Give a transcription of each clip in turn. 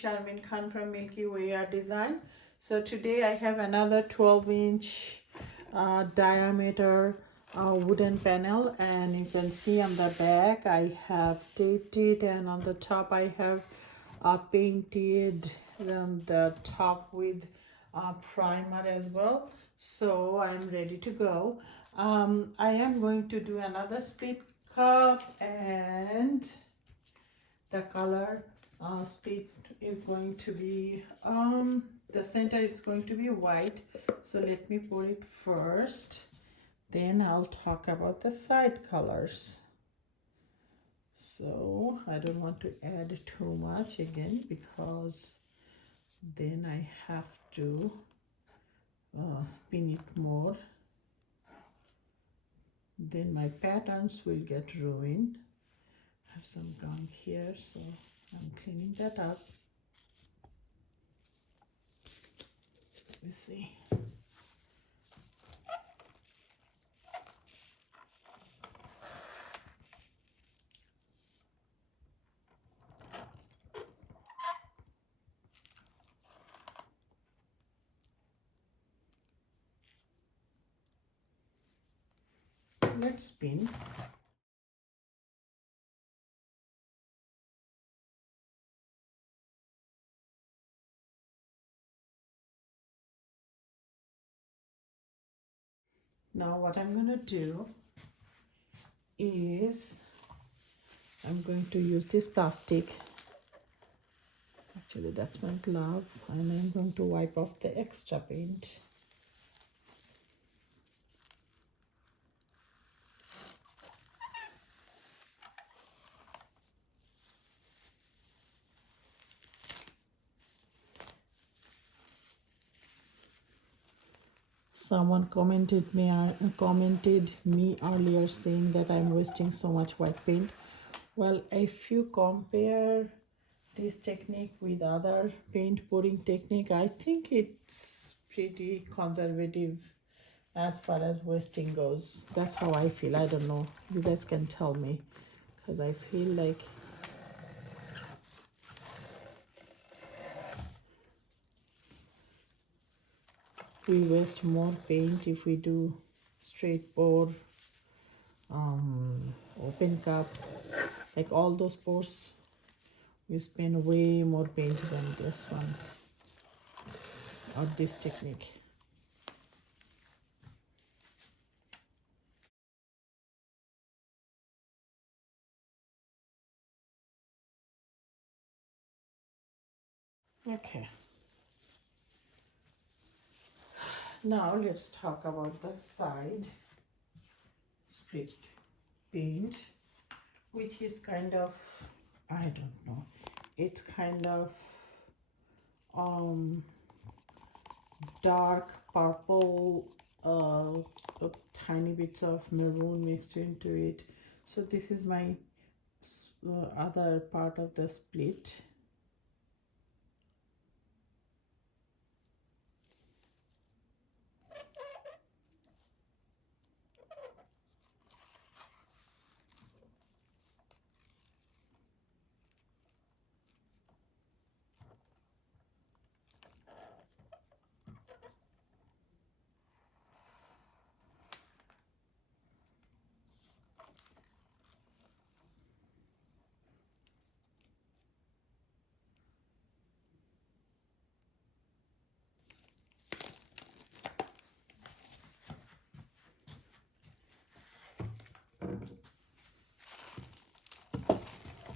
Sharmin Khan from Milkyway Art Design. So today I have another 12-inch diameter wooden panel, and you can see on the back I have taped it, and on the top I have painted the top with primer as well. So I'm ready to go. I am going to do another split cup, and the color split is going to be the center is going to be white. So let me pour it first, then I'll talk about the side colors. So I don't want to add too much again, because then I have to spin it more, then my patterns will get ruined. I have some gunk here, so I'm cleaning that up. Let me see. Let's spin. Now what I'm going to do is I'm going to use this plastic. Actually, that's my glove, and I'm going to wipe off the extra paint. Someone commented me earlier saying that I'm wasting so much white paint. Well, if you compare this technique with other paint pouring technique, I think it's pretty conservative as far as wasting goes. That's how I feel. I don't know, you guys can tell me, because I feel like we waste more paint if we do straight pour, open cup, like all those pours, we spend way more paint than this one or this technique. Okay, now let's talk about the side split paint, which is kind of, I don't know, it's kind of dark purple, tiny bits of maroon mixed into it. So this is my other part of the split.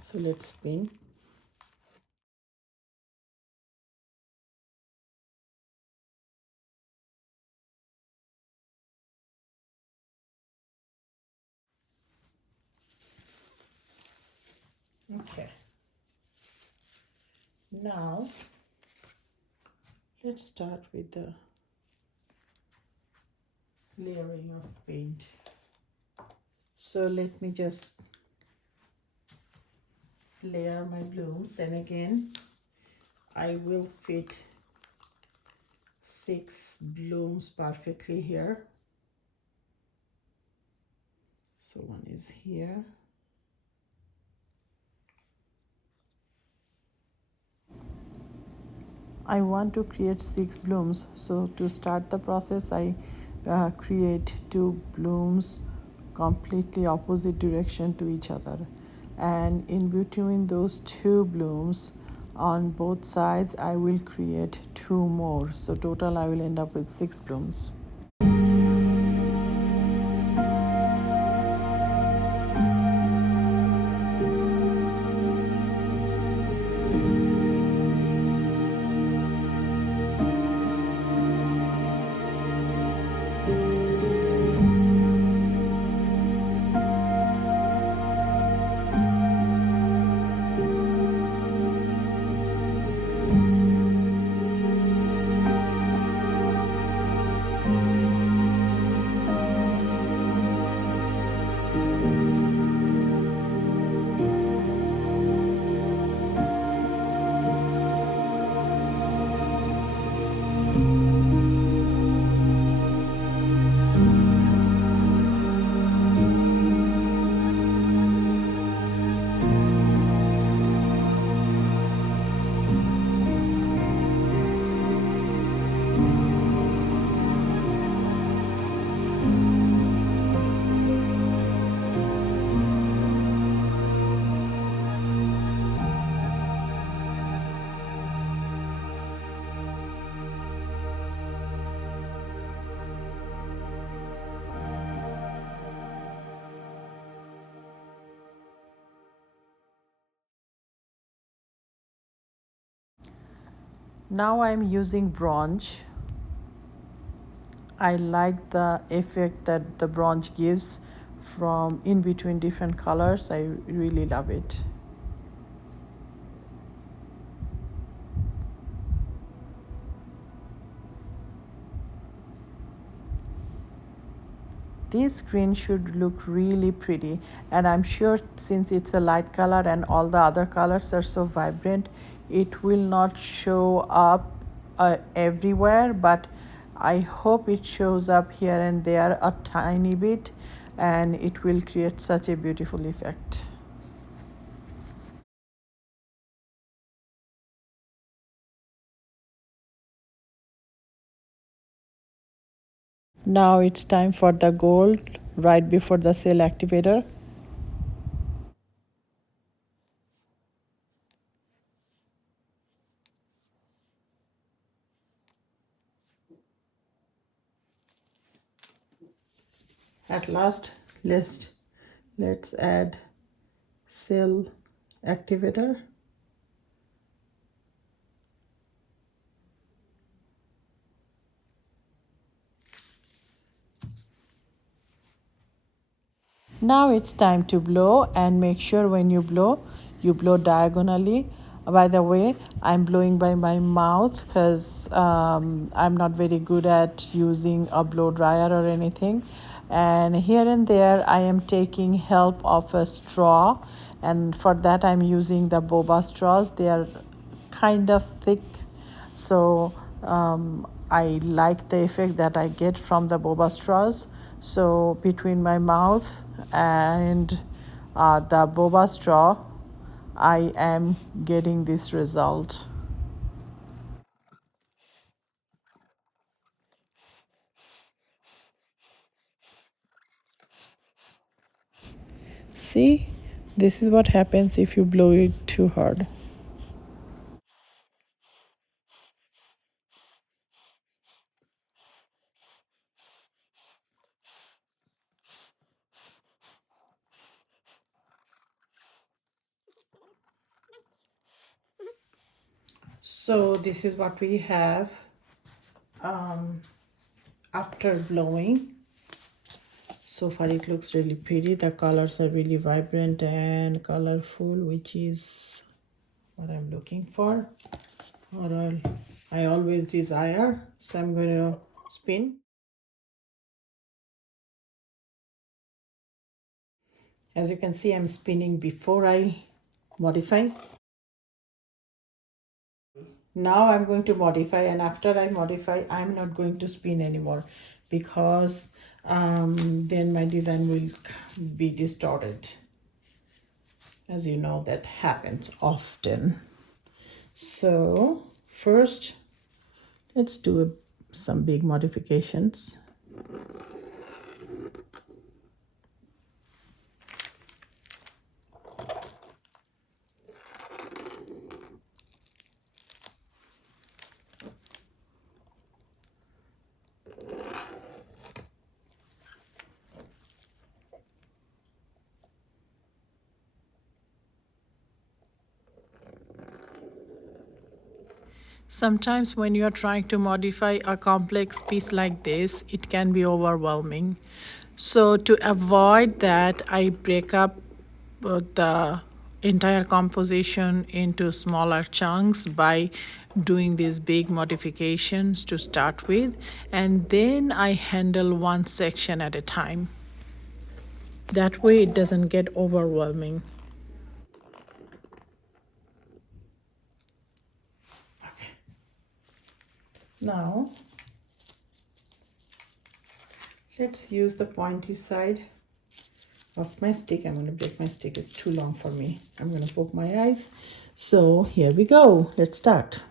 So let's spin. Okay, now let's start with the layering of paint. So let me just layer my blooms, and again I will fit 6 blooms perfectly here. So one is here, I want to create 6 blooms. So to start the process, I create 2 blooms completely opposite direction to each other, and in between those 2 blooms on both sides I will create 2 more. So total I will end up with 6 blooms. Now I'm using bronze. I like the effect that the bronze gives from in between different colors. I really love it. This green should look really pretty, and I'm sure since it's a light color and all the other colors are so vibrant, it will not show up everywhere, but I hope it shows up here and there a tiny bit, and it will create such a beautiful effect. Now it's time for the gold right before the sale activator. At last, let's add sale activator. Now it's time to blow, and make sure when you blow diagonally. By the way, I'm blowing by my mouth because I'm not very good at using a blow dryer or anything. And here and there, I am taking help of a straw, and for that I'm using the boba straws. They are kind of thick, so I like the effect that I get from the boba straws. So between my mouth and the boba straw, I am getting this result. See, this is what happens if you blow it too hard. So this is what we have after blowing. So far it looks really pretty. The colors are really vibrant and colorful, which is what I'm looking for, or I always desire. So I'm going to spin. As you can see, I'm spinning before I modify. Now I'm going to modify, and after I modify, I'm not going to spin anymore, because then my design will be distorted. As you know, that happens often. So First, let's do some big modifications. Sometimes when you are trying to modify a complex piece like this, it can be overwhelming. So to avoid that, I break up the entire composition into smaller chunks by doing these big modifications to start with, and then I handle one section at a time. That way it doesn't get overwhelming. Okay. Now let's use the pointy side of my stick. I'm going to break my stick. It's too long for me. I'm going to poke my eyes. So here we go. Let's start.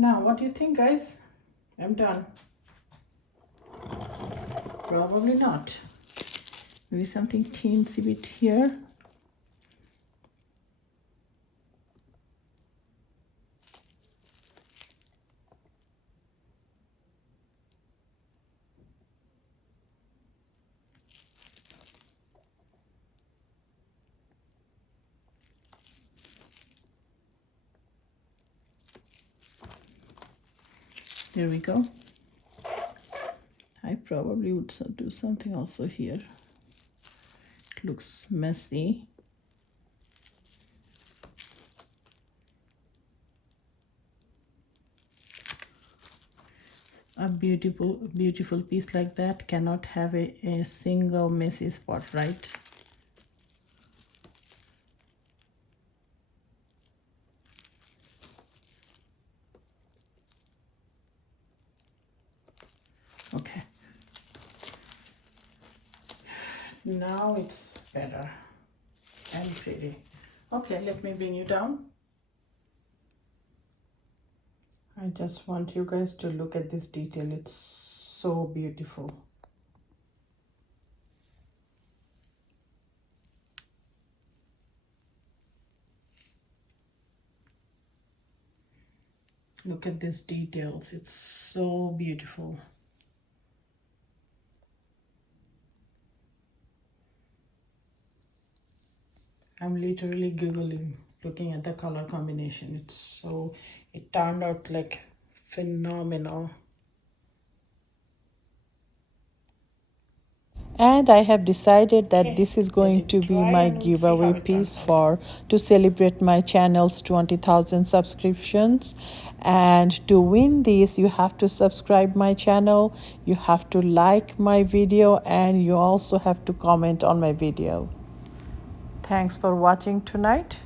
Now, what do you think, guys? I'm done. Probably not. Maybe something teensy bit here. There we go. I probably would do something also here. It looks messy. A beautiful piece like that cannot have a single messy spot, right? Okay. Now it's better and pretty. Okay, let me bring you down. I just want you guys to look at this detail. It's so beautiful. Look at these details. It's so beautiful. I'm literally giggling looking at the color combination. It turned out like phenomenal. And I have decided that this is going to be my giveaway piece to celebrate my channel's 20,000 subscriptions. And to win this, you have to subscribe my channel, you have to like my video, and you also have to comment on my video. Thanks for watching tonight.